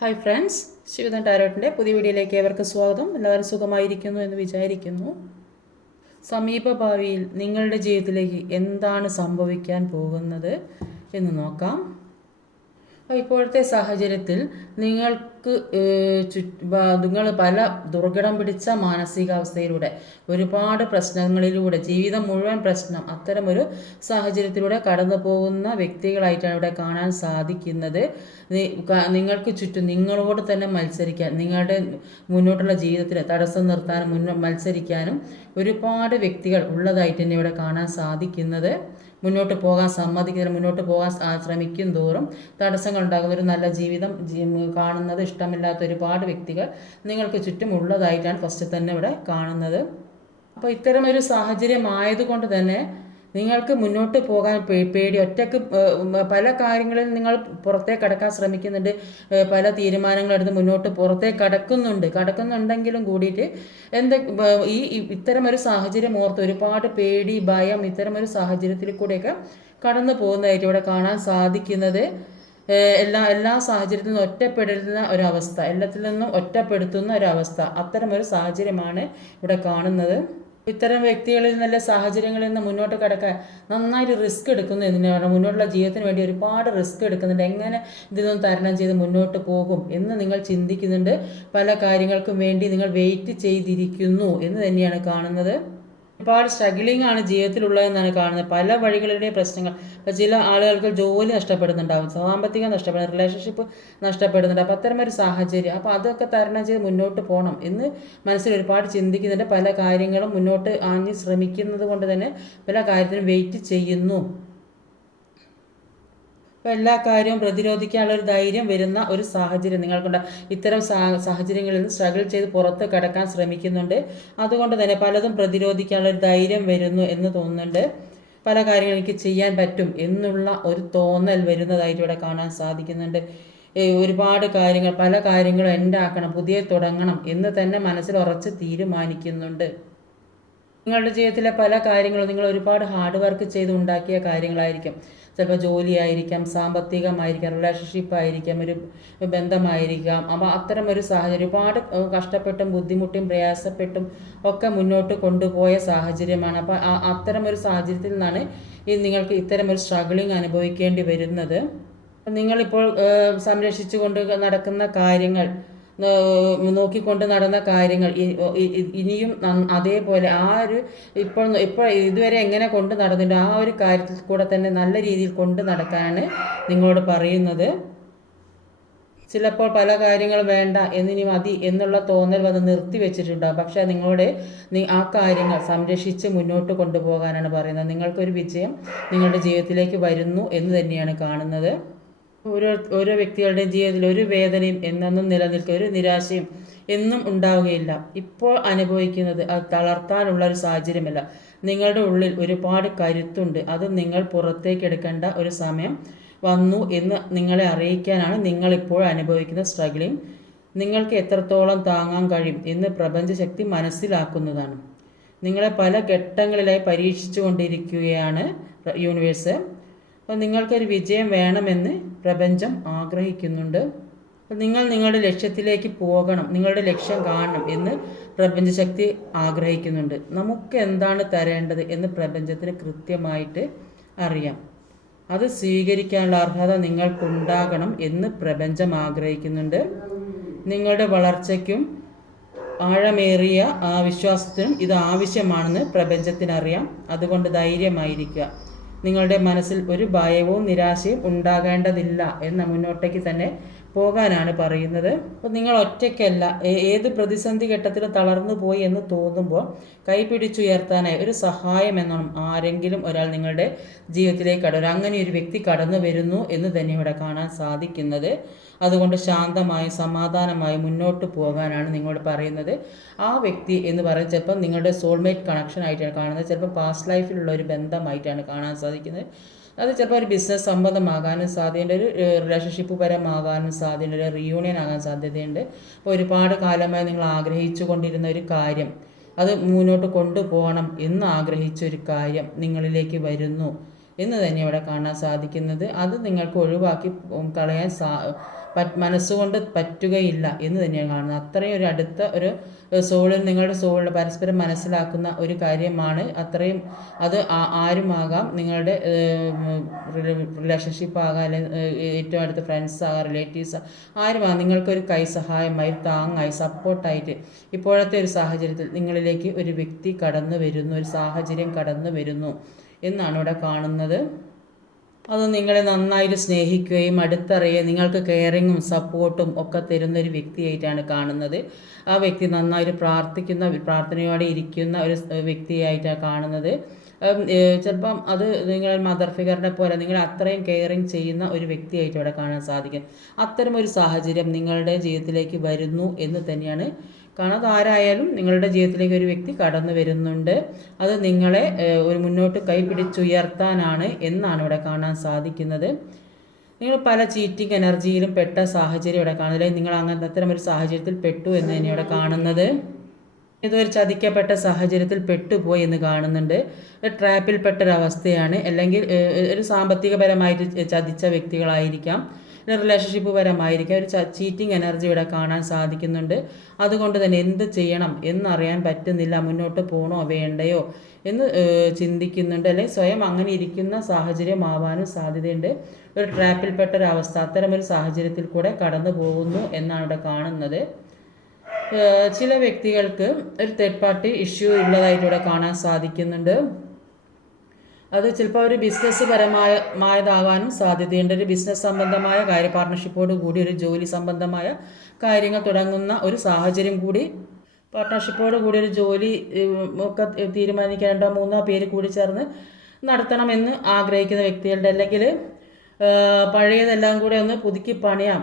Hi friends Shivadan ടാരോട്ടിന്റെ പുതിയ വീഡിയോയിലേക്ക് ഏവർക്ക് സ്വാഗതം. എല്ലാവരും സുഖമായിരിക്കുന്നു എന്ന് വിചാരിക്കുന്നു. സമീപ ഭാവിയിൽ നിങ്ങളുടെ ജീവിതത്തിലേക്ക് എന്താണ് സംഭവിക്കാൻ പോകുന്നത് എന്ന് നോക്കാം. ഇപ്പോഴത്തെ സാഹചര്യത്തിൽ നിങ്ങൾക്ക് ബ- നിങ്ങൾ പല ദുർഘടം പിടിച്ച മാനസികാവസ്ഥയിലൂടെ ഒരുപാട് പ്രശ്നങ്ങളിലൂടെ ജീവിതം മുഴുവൻ പ്രശ്നം അത്തരമൊരു സാഹചര്യത്തിലൂടെ കടന്നു പോകുന്ന വ്യക്തികളായിട്ടാണ് ഇവിടെ കാണാൻ സാധിക്കുന്നത്. നിങ്ങൾക്ക് ചുറ്റും നിങ്ങളോട് തന്നെ മത്സരിക്കാൻ നിങ്ങളുടെ മുന്നോട്ടുള്ള ജീവിതത്തിന് തടസ്സം നിർത്താനും മുന്നോ മത്സരിക്കാനും ഒരുപാട് വ്യക്തികൾ ഉള്ളതായിട്ട് തന്നെ ഇവിടെ കാണാൻ സാധിക്കുന്നത്. മുന്നോട്ട് പോകാൻ സമ്മതിക്കുന്ന മുന്നോട്ട് പോകാൻ ശ്രമിക്കും തോറും തടസ്സങ്ങൾ ഉണ്ടാകുന്ന ഒരു നല്ല ജീവിതം കാണുന്നത് ഇഷ്ടമില്ലാത്ത ഒരുപാട് വ്യക്തികൾ നിങ്ങൾക്ക് ചുറ്റുമുള്ളതായിട്ടാണ് ഫസ്റ്റ് തന്നെ ഇവിടെ കാണുന്നത്. അപ്പോൾ ഇത്തരം ഒരു സാഹചര്യം ആയതുകൊണ്ട് തന്നെ നിങ്ങൾക്ക് മുന്നോട്ട് പോകാൻ പേടി. ഒറ്റയ്ക്ക് പല കാര്യങ്ങളിൽ നിങ്ങൾ പുറത്തേക്ക് കടക്കാൻ ശ്രമിക്കുന്നുണ്ട്. പല തീരുമാനങ്ങളെടുത്ത് മുന്നോട്ട് പുറത്തേക്ക് കടക്കുന്നുണ്ട്. കടക്കുന്നുണ്ടെങ്കിലും കൂടിയിട്ട് എന്താ ഈ ഇത്തരമൊരു സാഹചര്യം ഓർത്ത് ഒരുപാട് പേടി ഭയം ഇത്തരമൊരു സാഹചര്യത്തിൽ കൂടെയൊക്കെ കടന്നു പോകുന്നതായിട്ട് ഇവിടെ കാണാൻ സാധിക്കുന്നത്. എല്ലാ എല്ലാ സാഹചര്യത്തിൽ നിന്നും ഒറ്റപ്പെടുന്ന ഒരവസ്ഥ എല്ലാത്തിൽ നിന്നും ഒറ്റപ്പെടുത്തുന്ന ഒരവസ്ഥ അത്തരമൊരു സാഹചര്യമാണ് ഇവിടെ കാണുന്നത്. ഇത്തരം വ്യക്തികളിൽ നല്ല സാഹചര്യങ്ങളിൽ നിന്ന് മുന്നോട്ട് കിടക്കാൻ നന്നായിട്ട് റിസ്ക് എടുക്കുന്നു പറഞ്ഞാൽ മുന്നോട്ടുള്ള ജീവിതത്തിന് വേണ്ടി ഒരുപാട് റിസ്ക് എടുക്കുന്നുണ്ട്. എങ്ങനെ ഇതൊന്നും തരണം ചെയ്ത് മുന്നോട്ട് പോകും എന്ന് നിങ്ങൾ ചിന്തിക്കുന്നുണ്ട്. പല കാര്യങ്ങൾക്കും വേണ്ടി നിങ്ങൾ വെയിറ്റ് ചെയ്തിരിക്കുന്നു എന്ന് തന്നെയാണ് കാണുന്നത്. ഒരുപാട് സ്ട്രഗ്ലിംഗ് ആണ് ജീവിതത്തിലുള്ളതെന്നാണ് കാണുന്നത്. പല വഴികളുടെയും പ്രശ്നങ്ങൾ. ഇപ്പം ചില ആളുകൾക്ക് ജോലി നഷ്ടപ്പെടുന്നുണ്ടാവും. സാമ്പത്തികം നഷ്ടപ്പെടുന്നു. റിലേഷൻഷിപ്പ് നഷ്ടപ്പെടുന്നുണ്ട്. അപ്പം അത്തരമൊരു സാഹചര്യം. അപ്പോൾ അതൊക്കെ തരണം ചെയ്ത് മുന്നോട്ട് പോകണം എന്ന് മനസ്സിൽ ഒരുപാട് ചിന്തിക്കുന്നുണ്ട്. പല കാര്യങ്ങളും മുന്നോട്ട് ആഞ്ഞ് ശ്രമിക്കുന്നത് കൊണ്ട് തന്നെ പല കാര്യത്തിനും വെയിറ്റ് ചെയ്യുന്നു. അപ്പോൾ എല്ലാ കാര്യവും പ്രതിരോധിക്കാനുള്ള ഒരു ധൈര്യം വരുന്ന ഒരു സാഹചര്യം നിങ്ങൾക്കുണ്ട്. ഇത്തരം സാഹചര്യങ്ങളിൽ നിന്ന് സ്ട്രഗിൾ ചെയ്ത് പുറത്ത് കടക്കാൻ ശ്രമിക്കുന്നുണ്ട്. അതുകൊണ്ട് തന്നെ പലതും പ്രതിരോധിക്കാനുള്ള ഒരു ധൈര്യം വരുന്നു എന്ന് തോന്നുന്നുണ്ട്. പല കാര്യങ്ങളും എനിക്ക് ചെയ്യാൻ പറ്റും എന്നുള്ള ഒരു തോന്നൽ വരുന്നതായിട്ട് ഇവിടെ കാണാൻ സാധിക്കുന്നുണ്ട്. ഒരുപാട് കാര്യങ്ങൾ പല കാര്യങ്ങളും എന്റെ ആക്കണം പുതിയ തുടങ്ങണം എന്ന് തന്നെ മനസ്സിൽ ഉറച്ച് തീരുമാനിക്കുന്നുണ്ട്. നിങ്ങളുടെ ജീവിതത്തിലെ പല കാര്യങ്ങളും നിങ്ങൾ ഒരുപാട് ഹാർഡ് വർക്ക് ചെയ്ത് ഉണ്ടാക്കിയ കാര്യങ്ങളായിരിക്കും. ചിലപ്പോൾ ജോലിയായിരിക്കാം സാമ്പത്തികമായിരിക്കാം റിലേഷൻഷിപ്പ് ആയിരിക്കാം ഒരു ബന്ധമായിരിക്കാം. അപ്പോൾ അത്തരം ഒരു സാഹചര്യം ഒരുപാട് കഷ്ടപ്പെട്ടും ബുദ്ധിമുട്ടും പ്രയാസപ്പെട്ടും ഒക്കെ മുന്നോട്ട് കൊണ്ടുപോയ സാഹചര്യമാണ്. അപ്പോൾ അത്തരം ഒരു സാഹചര്യത്തിൽ നിന്നാണ് ഈ നിങ്ങൾക്ക് ഇത്തരം ഒരു സ്ട്രഗിളിങ് അനുഭവിക്കേണ്ടി വരുന്നത്. നിങ്ങളിപ്പോൾ സംരക്ഷിച്ചുകൊണ്ട് നടക്കുന്ന കാര്യങ്ങൾ നോക്കിക്കൊണ്ട് നടന്ന കാര്യങ്ങൾ. ഇനിയും അതേപോലെ ആ ഒരു ഇപ്പോൾ ഇപ്പോൾ ഇതുവരെ എങ്ങനെ കൊണ്ട് നടന്നിട്ട് ആ ഒരു കാര്യത്തിൽ കൂടെ തന്നെ നല്ല രീതിയിൽ കൊണ്ട് നടക്കാനാണ് നിങ്ങളോട് പറയുന്നത്. ചിലപ്പോൾ പല കാര്യങ്ങൾ വേണ്ട എന്നിനി മതി എന്നുള്ള തോന്നൽ വന്ന് നിർത്തി വെച്ചിട്ടുണ്ടാകും പക്ഷേ നിങ്ങളുടെ ആ കാര്യങ്ങൾ സംരക്ഷിച്ച് മുന്നോട്ട് കൊണ്ടുപോകാനാണ് പറയുന്നത്. നിങ്ങൾക്കൊരു വിജയം നിങ്ങളുടെ ജീവിതത്തിലേക്ക് വരുന്നു എന്ന് തന്നെയാണ് കാണുന്നത്. ഓരോ ഓരോ വ്യക്തികളുടെയും ജീവിതത്തിൽ ഒരു വേദനയും എന്നെന്നും നിലനിൽക്കുക ഒരു നിരാശയും എന്നും ഉണ്ടാവുകയില്ല. ഇപ്പോൾ അനുഭവിക്കുന്നത് അത് തളർത്താനുള്ള ഒരു സാഹചര്യമല്ല. നിങ്ങളുടെ ഉള്ളിൽ ഒരുപാട് കരുത്തുണ്ട്. അത് നിങ്ങൾ പുറത്തേക്ക് എടുക്കേണ്ട ഒരു സമയം വന്നു എന്ന് നിങ്ങളെ അറിയിക്കാനാണ് നിങ്ങൾ ഇപ്പോൾ അനുഭവിക്കുന്ന സ്ട്രഗിളിങ് നിങ്ങൾക്ക് എത്രത്തോളം താങ്ങാൻ കഴിയും എന്ന് പ്രപഞ്ചശക്തി മനസ്സിലാക്കുന്നതാണ്. നിങ്ങളെ പല ഘട്ടങ്ങളിലായി പരീക്ഷിച്ചു കൊണ്ടിരിക്കുകയാണ് യൂണിവേഴ്സ്. അപ്പോൾ നിങ്ങൾക്കൊരു വിജയം വേണമെന്ന് പ്രപഞ്ചം ആഗ്രഹിക്കുന്നുണ്ട്. നിങ്ങൾ നിങ്ങളുടെ ലക്ഷ്യത്തിലേക്ക് പോകണം. നിങ്ങളുടെ ലക്ഷ്യം കാണണം എന്ന് പ്രപഞ്ചശക്തി ആഗ്രഹിക്കുന്നുണ്ട്. നമുക്ക് എന്താണ് തരേണ്ടത് എന്ന് പ്രപഞ്ചത്തിന് കൃത്യമായിട്ട് അറിയാം. അത് സ്വീകരിക്കാനുള്ള അർഹത നിങ്ങൾക്കുണ്ടാകണം എന്ന് പ്രപഞ്ചം ആഗ്രഹിക്കുന്നുണ്ട്. നിങ്ങളുടെ വളർച്ചയ്ക്കും ആഴമേറിയ ആ വിശ്വാസത്തിനും ഇത് ആവശ്യമാണെന്ന് പ്രപഞ്ചത്തിനറിയാം. അതുകൊണ്ട് ധൈര്യമായിരിക്കുക. നിങ്ങളുടെ മനസ്സിൽ ഒരു ഭയവും നിരാശയും ഉണ്ടാകേണ്ടതില്ല എന്ന മുന്നോട്ടേക്ക് തന്നെ പോകാനാണ് പറയുന്നത്. അപ്പോൾ നിങ്ങൾ ഒറ്റയ്ക്കല്ല ഏത് പ്രതിസന്ധി ഘട്ടത്തിലും തളർന്നു പോയി എന്ന് തോന്നുമ്പോൾ കൈപിടിച്ചുയർത്താനായി ഒരു സഹായം എന്നോണം ആരെങ്കിലും ഒരാൾ നിങ്ങളുടെ ജീവിതത്തിലേക്ക് കടന്നു അങ്ങനെ ഒരു വ്യക്തി കടന്നു വരുന്നു എന്ന് തന്നെ ഇവിടെ കാണാൻ സാധിക്കുന്നത്. അതുകൊണ്ട് ശാന്തമായി സമാധാനമായി മുന്നോട്ട് പോകാനാണ് നിങ്ങളോട് പറയുന്നത്. ആ വ്യക്തി എന്ന് പറയുന്നത് ചിലപ്പോൾ നിങ്ങളുടെ സോൾമേറ്റ് കണക്ഷൻ ആയിട്ടാണ് കാണുന്നത്. ചിലപ്പോൾ പാസ്റ്റ് ലൈഫിലുള്ള ഒരു ബന്ധമായിട്ടാണ് കാണാൻ സാധിക്കുന്നത്. അത് ചിലപ്പോൾ ഒരു ബിസിനസ് സംബന്ധമാകാനും സാധ്യതയുണ്ട്. ഒരു റിലേഷൻഷിപ്പ് പരമാകാനും സാധ്യതയുണ്ട്. ഒരു റിയൂണിയൻ ആകാൻ സാധ്യതയുണ്ട്. അപ്പോൾ ഒരുപാട് കാലമായി നിങ്ങൾ ആഗ്രഹിച്ചു കൊണ്ടിരുന്ന ഒരു കാര്യം അത് മുന്നോട്ട് കൊണ്ടുപോകണം എന്ന് ആഗ്രഹിച്ച ഒരു കാര്യം നിങ്ങളിലേക്ക് വരുന്നു. എന്ന് തന്നെ ഇവിടെ കാണാൻ സാധിക്കുന്നത്. അത് നിങ്ങൾക്ക് ഒഴിവാക്കി കളയാൻ സാ മനസ്സുകൊണ്ട് പറ്റുകയില്ല എന്ന് തന്നെയാണ് കാണുന്നത് അത്രയും ഒരു അടുത്ത ഒരു സോളിൽ നിങ്ങളുടെ സോളിൽ പരസ്പരം മനസ്സിലാക്കുന്ന ഒരു കാര്യമാണ്. അത്രയും അത് ആരുമാകാം നിങ്ങളുടെ റിലേഷൻഷിപ്പ് ആകാം. അല്ലെങ്കിൽ ഏറ്റവും അടുത്ത ഫ്രണ്ട്സ് ആകാം റിലേറ്റീവ്സ് ആരുമാകാം നിങ്ങൾക്കൊരു കൈ സഹായമായി താങ്ങായി സപ്പോർട്ടായിട്ട് ഇപ്പോഴത്തെ ഒരു സാഹചര്യത്തിൽ നിങ്ങളിലേക്ക് ഒരു വ്യക്തി കടന്നു വരുന്നു. ഒരു സാഹചര്യം കടന്നു വരുന്നു. എന്നാണ് ഇവിടെ കാണുന്നത്. അത് നിങ്ങളെ നന്നായിട്ട് സ്നേഹിക്കുകയും അടുത്തറിയുകയും നിങ്ങൾക്ക് കെയറിങ്ങും സപ്പോർട്ടും ഒക്കെ തരുന്നൊരു വ്യക്തിയായിട്ടാണ് കാണുന്നത്. ആ വ്യക്തി നന്നായിട്ട് പ്രാർത്ഥിക്കുന്ന പ്രാർത്ഥനയോടെ ഇരിക്കുന്ന ഒരു വ്യക്തിയായിട്ടാണ് കാണുന്നത്. ചിലപ്പം അത് നിങ്ങൾ മദർ ഫിഗറിനെ പോലെ നിങ്ങൾ അത്രയും കെയറിങ് ചെയ്യുന്ന ഒരു വ്യക്തിയായിട്ട് ഇവിടെ കാണാൻ സാധിക്കും. അത്തരം ഒരു സാഹചര്യം നിങ്ങളുടെ ജീവിതത്തിലേക്ക് വരുന്നു എന്ന് തന്നെയാണ് കാരണം അതാരായാലും നിങ്ങളുടെ ജീവിതത്തിലേക്ക് ഒരു വ്യക്തി കടന്നു വരുന്നുണ്ട്. അത് നിങ്ങളെ ഒരു മുന്നോട്ട് കൈപിടിച്ചുയർത്താനാണ് എന്നാണ് ഇവിടെ കാണാൻ സാധിക്കുന്നത്. നിങ്ങൾ പല ചീറ്റിംഗ് എനർജിയിലും പെട്ട സാഹചര്യം ഇവിടെ കാണുന്നത്. അല്ലെങ്കിൽ നിങ്ങൾ അങ്ങനത്തെ അത്തരം ഒരു സാഹചര്യത്തിൽ പെട്ടു എന്ന് തന്നെ ഇവിടെ കാണുന്നത്. ഇതൊരു ചതിക്കപ്പെട്ട സാഹചര്യത്തിൽ പെട്ടുപോയി എന്ന് കാണുന്നുണ്ട്. ട്രാപ്പിൽപ്പെട്ട ഒരവസ്ഥയാണ്. അല്ലെങ്കിൽ ഒരു സാമ്പത്തികപരമായിട്ട് ചതിച്ച വ്യക്തികളായിരിക്കാം. റിലേഷൻഷിപ്പ് പരമായിരിക്കാം. ഒരു ചീറ്റിംഗ് എനർജി ഇവിടെ കാണാൻ സാധിക്കുന്നുണ്ട്. അതുകൊണ്ട് തന്നെ എന്ത് ചെയ്യണം എന്നറിയാൻ പറ്റുന്നില്ല. മുന്നോട്ട് പോകണോ വേണ്ടയോ എന്ന് ചിന്തിക്കുന്നുണ്ട് അല്ലെങ്കിൽ സ്വയം അങ്ങനെ ഇരിക്കുന്ന സാഹചര്യമാവാനും സാധ്യതയുണ്ട്. ഒരു ട്രാപ്പിൽപ്പെട്ട ഒരു അവസ്ഥ അത്തരമൊരു സാഹചര്യത്തിൽ കൂടെ കടന്നു പോകുന്നു എന്നാണ് ഇവിടെ കാണുന്നത്. ചില വ്യക്തികൾക്ക് ഒരു തേർഡ് പാർട്ടി ഇഷ്യൂ ഉള്ളതായിട്ട് ഇവിടെ കാണാൻ സാധിക്കുന്നുണ്ട്. അത് ചിലപ്പോൾ ഒരു ബിസിനസ് പരമായ മായതാകാനും സാധ്യതയുണ്ട്. ഒരു ബിസിനസ് സംബന്ധമായ കാര്യ പാർട്ട്ണർഷിപ്പോട് കൂടി ഒരു ജോലി സംബന്ധമായ കാര്യങ്ങൾ തുടങ്ങുന്ന ഒരു സാഹചര്യം കൂടി പാർട്ട്ണർഷിപ്പോട് കൂടി ഒരു ജോലി ഒക്കെ തീരുമാനിക്കേണ്ട മൂന്നോ പേര് കൂടി ചേർന്ന് നടത്തണമെന്ന് ആഗ്രഹിക്കുന്ന വ്യക്തികളുടെ അല്ലെങ്കിൽ പഴയതെല്ലാം കൂടെ ഒന്ന് പുതുക്കി പണിയാം.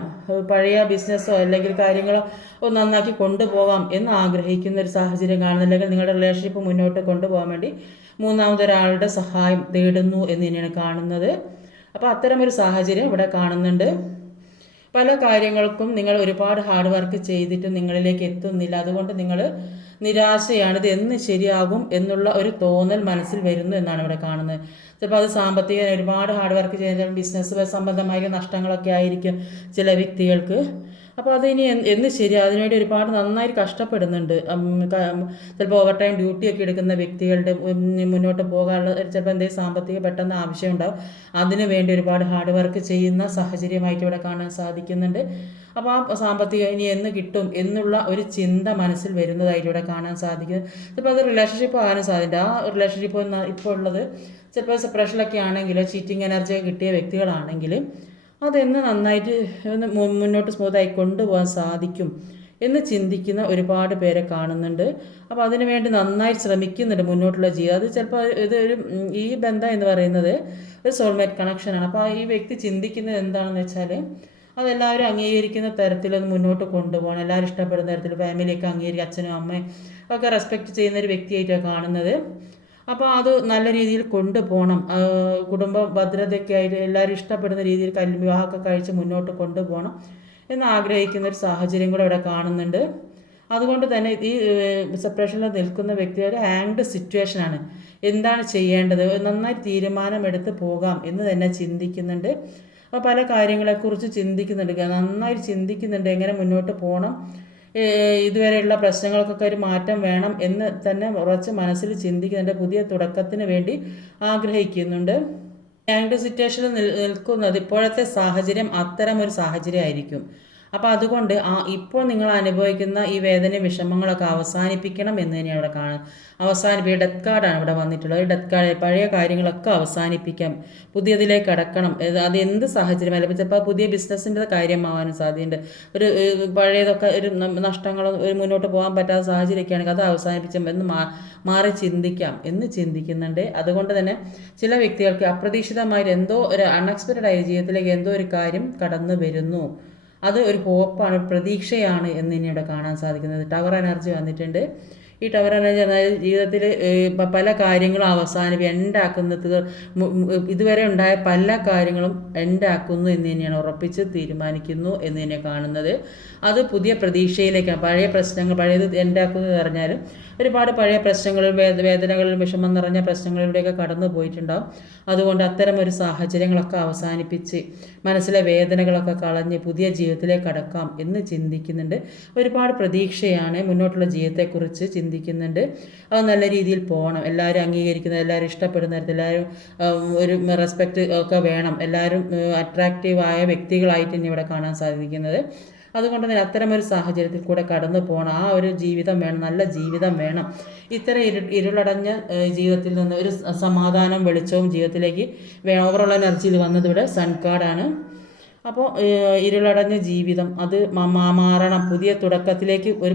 പഴയ ബിസിനസ്സോ അല്ലെങ്കിൽ കാര്യങ്ങളോ ഒന്ന് നന്നാക്കി കൊണ്ടുപോകാം എന്ന് ആഗ്രഹിക്കുന്ന ഒരു സാഹചര്യം കാണുന്നില്ലെങ്കിൽ നിങ്ങളുടെ റിലേഷൻഷിപ്പ് മുന്നോട്ട് കൊണ്ടുപോകാൻ വേണ്ടി മൂന്നാമതൊരാളുടെ സഹായം തേടുന്നു എന്ന് തന്നെയാണ് കാണുന്നത്. അപ്പോൾ അത്തരം ഒരു സാഹചര്യം ഇവിടെ കാണുന്നുണ്ട്. പല കാര്യങ്ങൾക്കും നിങ്ങൾ ഒരുപാട് ഹാർഡ് വർക്ക് ചെയ്തിട്ട് നിങ്ങളിലേക്ക് എത്തുന്നില്ല. അതുകൊണ്ട് നിങ്ങൾ നിരാശയാണ് ഇത് എന്ന് ശരിയാകും എന്നുള്ള ഒരു തോന്നൽ മനസ്സിൽ വരുന്നു എന്നാണ് ഇവിടെ കാണുന്നത്. ചിലപ്പോൾ അത് സാമ്പത്തിക ഒരുപാട് ഹാർഡ് വർക്ക് ചെയ്യുന്ന ബിസിനസ് സംബന്ധമായ നഷ്ടങ്ങളൊക്കെ ആയിരിക്കും ചില വ്യക്തികൾക്ക്. അപ്പോൾ അത് ഇനി എന്ന് ശരി? അതിനുവേണ്ടി ഒരുപാട് നന്നായി കഷ്ടപ്പെടുന്നുണ്ട്. ചിലപ്പോൾ ഓവർ ടൈം ഡ്യൂട്ടി ഒക്കെ എടുക്കുന്ന വ്യക്തികളുടെ മുന്നോട്ട് പോകാനുള്ള ചിലപ്പോൾ എന്തെങ്കിലും സാമ്പത്തിക പെട്ടെന്ന് ആവശ്യമുണ്ടാവും. അതിനു വേണ്ടി ഒരുപാട് ഹാർഡ് വർക്ക് ചെയ്യുന്ന സാഹചര്യമായിട്ട് ഇവിടെ കാണാൻ സാധിക്കുന്നുണ്ട്. അപ്പോൾ ആ സാമ്പത്തിക ഇനി എന്ന് കിട്ടും എന്നുള്ള ഒരു ചിന്ത മനസ്സിൽ വരുന്നതായിട്ട് ഇവിടെ കാണാൻ സാധിക്കും. ചിലപ്പോൾ അത് റിലേഷൻഷിപ്പ് ആകാനും സാധ്യത ആ റിലേഷൻഷിപ്പ് ഇപ്പോൾ ഉള്ളത് ചിലപ്പോൾ സെപ്പറേഷനിലൊക്കെ ആണെങ്കിൽ ചീറ്റിംഗ് എനർജി കിട്ടിയ വ്യക്തികളാണെങ്കിൽ അതെന്ന് നന്നായിട്ട് മുന്നോട്ട് സ്മൂത്തായി കൊണ്ടുപോകാൻ സാധിക്കും എന്ന് ചിന്തിക്കുന്ന ഒരുപാട് പേരെ കാണുന്നുണ്ട്. അപ്പോൾ അതിനു വേണ്ടി നന്നായി ശ്രമിക്കുന്നുണ്ട് മുന്നോട്ടുള്ള ജീവിതം. അത് ചിലപ്പോൾ ഇതൊരു ഈ ബന്ധം എന്ന് പറയുന്നത് ഒരു സോൾമേറ്റ് കണക്ഷനാണ് അപ്പോൾ ഈ വ്യക്തി ചിന്തിക്കുന്നത് എന്താണെന്ന് വെച്ചാൽ അതെല്ലാവരും അംഗീകരിക്കുന്ന തരത്തിലൊന്ന് മുന്നോട്ട് കൊണ്ടുപോകണം. എല്ലാവരും ഇഷ്ടപ്പെടുന്ന തരത്തിൽ ഫാമിലിയൊക്കെ അംഗീകരിക്കുക അച്ഛനും അമ്മയും ഒക്കെ റെസ്പെക്റ്റ് ചെയ്യുന്ന ഒരു വ്യക്തിയായിട്ടാണ് കാണുന്നത്. അപ്പോൾ അത് നല്ല രീതിയിൽ കൊണ്ടുപോകണം. കുടുംബ ഭദ്രതയൊക്കെ ആയിട്ട് എല്ലാവരും ഇഷ്ടപ്പെടുന്ന രീതിയിൽ കല്ല് വിവാഹമൊക്കെ കഴിച്ച് മുന്നോട്ട് കൊണ്ടുപോകണം എന്ന് ആഗ്രഹിക്കുന്ന ഒരു സാഹചര്യം കൂടെ ഇവിടെ കാണുന്നുണ്ട്. അതുകൊണ്ട് തന്നെ ഈ സെപ്പറേഷനിൽ നിൽക്കുന്ന വ്യക്തിയുടെ ഹാങ്ഡ് സിറ്റുവേഷനാണ് എന്താണ് ചെയ്യേണ്ടത്? നന്നായി തീരുമാനമെടുത്ത് പോകാം എന്ന് തന്നെ ചിന്തിക്കുന്നുണ്ട്. അപ്പോൾ പല കാര്യങ്ങളെക്കുറിച്ച് ചിന്തിക്കുന്നുണ്ട്. നന്നായി ചിന്തിക്കുന്നുണ്ട്. എങ്ങനെ മുന്നോട്ട് പോകണം? ഇതുവരെയുള്ള പ്രശ്നങ്ങൾക്കൊക്കെ ഒരു മാറ്റം വേണം എന്ന് തന്നെ ഉറച്ച് മനസ്സിൽ ചിന്തിക്കുന്നുണ്ട് പുതിയ തുടക്കത്തിന് വേണ്ടി ആഗ്രഹിക്കുന്നുണ്ട്. ആൻഡ് സിറ്റുവേഷനിൽ നിൽക്കുന്നത് ഇപ്പോഴത്തെ സാഹചര്യം അത്തരം ഒരു സാഹചര്യമായിരിക്കും. അപ്പോൾ അതുകൊണ്ട് ആ ഇപ്പോൾ നിങ്ങൾ അനുഭവിക്കുന്ന ഈ വേദന വിഷമങ്ങളൊക്കെ അവസാനിപ്പിക്കണം എന്ന് തന്നെയാണ് അവിടെ കാണുന്നത്. അവസാനിപ്പിക്കുക ഡെത്ത് കാർഡാണ് ഇവിടെ വന്നിട്ടുള്ളത്. ഡെത്ത് കാർഡ് പഴയ കാര്യങ്ങളൊക്കെ അവസാനിപ്പിക്കാം. പുതിയതിലേക്ക് കടക്കണം. ഇത് അത് എന്ത് സാഹചര്യം അല്ലെങ്കിൽ ചിലപ്പോൾ പുതിയ ബിസിനസ്സിന്റെ കാര്യമാവാനും സാധ്യതയുണ്ട്. ഒരു പഴയതൊക്കെ ഒരു നഷ്ടങ്ങളോ ഒരു മുന്നോട്ട് പോകാൻ പറ്റാത്ത സാഹചര്യമൊക്കെ ആണെങ്കിൽ അത് അവസാനിപ്പിച്ചാൽ എന്ന് മാറി ചിന്തിക്കാം എന്ന് ചിന്തിക്കുന്നുണ്ട്. അതുകൊണ്ട് തന്നെ ചില വ്യക്തികൾക്ക് അപ്രതീക്ഷിതമായിട്ട് എന്തോ ഒരു അൺഎക്സ്പെക്റ്റഡ് ആയ ജീവിതത്തിലേക്ക് എന്തോ ഒരു കാര്യം കടന്നു വരുന്നു. അത് ഒരു ഹോപ്പാണ് പ്രതീക്ഷയാണ് എന്ന് ഇവിടെ കാണാൻ സാധിക്കുന്നത്. ടവർ എനർജി വന്നിട്ടുണ്ട്. ഈ ടവർ എനർജി അതായത് ജീവിതത്തിൽ പല കാര്യങ്ങളും അവസാനിപ്പം എൻഡാക്കുന്നത് ഇതുവരെ ഉണ്ടായ പല കാര്യങ്ങളും എൻഡാക്കുന്നു എന്ന് തന്നെയാണ് ഉറപ്പിച്ച് തീരുമാനിക്കുന്നു എന്ന് തന്നെ കാണുന്നത്. അത് പുതിയ പ്രതീക്ഷയിലേക്കാണ്. പഴയ പ്രശ്നങ്ങൾ പഴയത് എൻഡാക്കുന്നു എന്ന് പറഞ്ഞാലും ഒരുപാട് പഴയ പ്രശ്നങ്ങളും വേദ വേദനകളിലും വിഷമം നിറഞ്ഞ പ്രശ്നങ്ങളിലൂടെയൊക്കെ കടന്നു പോയിട്ടുണ്ടാവും. അതുകൊണ്ട് അത്തരം ഒരു സാഹചര്യങ്ങളൊക്കെ അവസാനിപ്പിച്ച് മനസ്സിലെ വേദനകളൊക്കെ കളഞ്ഞ് പുതിയ ജീവിതത്തിലേക്ക് കടക്കാം എന്ന് ചിന്തിക്കുന്നുണ്ട്. ഒരുപാട് പ്രതീക്ഷയാണ് മുന്നോട്ടുള്ള ജീവിതത്തെക്കുറിച്ച് ചിന്തിക്കുന്നുണ്ട്. അത് നല്ല രീതിയിൽ പോകണം. എല്ലാവരും അംഗീകരിക്കുന്നത് എല്ലാവരും ഇഷ്ടപ്പെടുന്ന തരത്തിൽ എല്ലാവരും ഒരു റെസ്പെക്റ്റ് ഒക്കെ വേണം. എല്ലാവരും അട്രാക്റ്റീവായ വ്യക്തികളായിട്ട് ഇനി ഇവിടെ കാണാൻ സാധിക്കുന്നത്. അതുകൊണ്ട് തന്നെ അത്തരം ഒരു സാഹചര്യത്തിൽ കൂടെ കടന്നു പോകണം. ആ ഒരു ജീവിതം വേണം. നല്ല ജീവിതം വേണം. ഇത്തരം ഇരു ഇരുളടഞ്ഞ ജീവിതത്തിൽ നിന്ന് ഒരു സമാധാനം വെളിച്ചവും ജീവിതത്തിലേക്ക് ഓവറോൾ എനർജിയിൽ വന്നത് ഇവിടെ സൺ കാർഡാണ് അപ്പോൾ ഇരുളടഞ്ഞ ജീവിതം അത് മാറണം. പുതിയ തുടക്കത്തിലേക്ക് ഒരു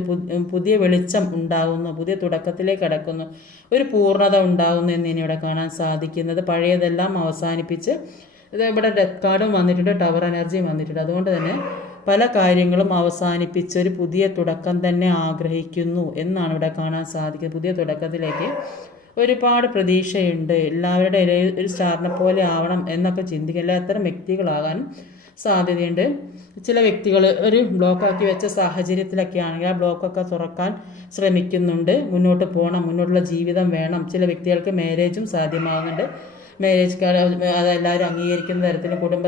പുതിയ വെളിച്ചം ഉണ്ടാകുന്നു പുതിയ തുടക്കത്തിലേക്ക് കടക്കുന്നു. ഒരു പൂർണത ഉണ്ടാകുന്നു എന്ന് ഇവിടെ കാണാൻ സാധിക്കുന്നത്. പഴയതെല്ലാം അവസാനിപ്പിച്ച് ഇത് ഇവിടെ ഡെത്ത് കാർഡും വന്നിട്ടുണ്ട് ടവർ എനർജിയും വന്നിട്ടുണ്ട്. അതുകൊണ്ട് തന്നെ പല കാര്യങ്ങളും അവസാനിപ്പിച്ച് ഒരു പുതിയ തുടക്കം തന്നെ ആഗ്രഹിക്കുന്നു എന്നാണ് ഇവിടെ കാണാൻ സാധിക്കുന്നത്. പുതിയ തുടക്കത്തിലേക്ക് ഒരുപാട് പ്രതീക്ഷയുണ്ട്. എല്ലാവരുടെ ഇടയിൽ ഒരു സ്റ്റാറിനെ പോലെ ആവണം എന്നൊക്കെ ചിന്തിക്കുക എല്ലാ അത്തരം വ്യക്തികളാകാനും സാധ്യതയുണ്ട്. ചില വ്യക്തികൾ ഒരു ബ്ലോക്കാക്കി വെച്ച സാഹചര്യത്തിലൊക്കെ ആണെങ്കിൽ ആ ബ്ലോക്കൊക്കെ തുറക്കാൻ ശ്രമിക്കുന്നുണ്ട്. മുന്നോട്ട് പോകണം മുന്നോട്ടുള്ള ജീവിതം വേണം. ചില വ്യക്തികൾക്ക് മാരേജും സാധ്യമാകുന്നുണ്ട് മാരേജ് അതെല്ലാവരും അംഗീകരിക്കുന്ന തരത്തിൽ കുടുംബ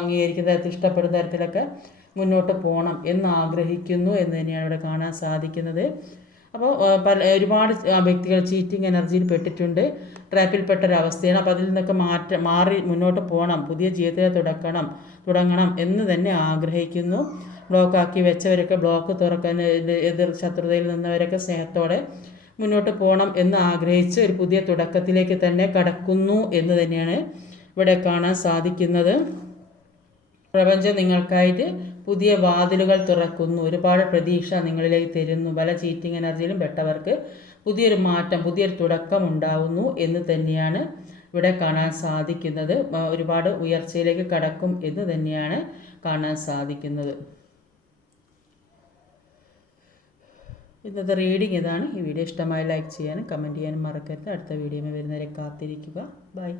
അംഗീകരിക്കുന്ന തരത്തിൽ ഇഷ്ടപ്പെടുന്ന തരത്തിലൊക്കെ മുന്നോട്ട് പോകണം എന്ന് ആഗ്രഹിക്കുന്നു എന്ന് തന്നെയാണ് ഇവിടെ കാണാൻ സാധിക്കുന്നത്. അപ്പോൾ പല ഒരുപാട് വ്യക്തികൾ ചീറ്റിംഗ് എനർജിയിൽ പെട്ടിട്ടുണ്ട്. ട്രാപ്പിൽപ്പെട്ട ഒരവസ്ഥയാണ് അപ്പോൾ അതിൽ നിന്നൊക്കെ മാറ്റ മാറി മുന്നോട്ട് പോകണം പുതിയ ജീവിതത്തെ തുടക്കണം തുടങ്ങണം എന്ന് തന്നെ ആഗ്രഹിക്കുന്നു. ബ്ലോക്കാക്കി വെച്ചവരൊക്കെ ബ്ലോക്ക് തുറക്കാൻ എതിർ- ശത്രുതയിൽ നിന്നവരൊക്കെ സ്നേഹത്തോടെ മുന്നോട്ട് പോകണം എന്ന് ആഗ്രഹിച്ച് ഒരു പുതിയ തുടക്കത്തിലേക്ക് തന്നെ കടക്കുന്നു എന്ന് തന്നെയാണ് ഇവിടെ കാണാൻ സാധിക്കുന്നത്. പ്രപഞ്ചം നിങ്ങൾക്കായിട്ട് പുതിയ വാതിലുകൾ തുറക്കുന്നു. ഒരുപാട് പ്രതീക്ഷ നിങ്ങളിലേക്ക് തരുന്നു. പല ചീറ്റിംഗ് എനർജിയിലും പെട്ടവർക്ക് പുതിയൊരു മാറ്റം പുതിയൊരു തുടക്കം ഉണ്ടാവുന്നു എന്ന് തന്നെയാണ് ഇവിടെ കാണാൻ സാധിക്കുന്നത്. ഒരുപാട് ഉയർച്ചയിലേക്ക് കടക്കും എന്ന് തന്നെയാണ് കാണാൻ സാധിക്കുന്നത്. ഇന്നത്തെ റീഡിംഗ് ഇതാണ്. ഈ വീഡിയോ ഇഷ്ടമായി ലൈക്ക് ചെയ്യാനും കമന്റ് ചെയ്യാനും മറക്കരുത്. അടുത്ത വീഡിയോയിൽ വരുന്നവരെ കാത്തിരിക്കുക. ബൈ.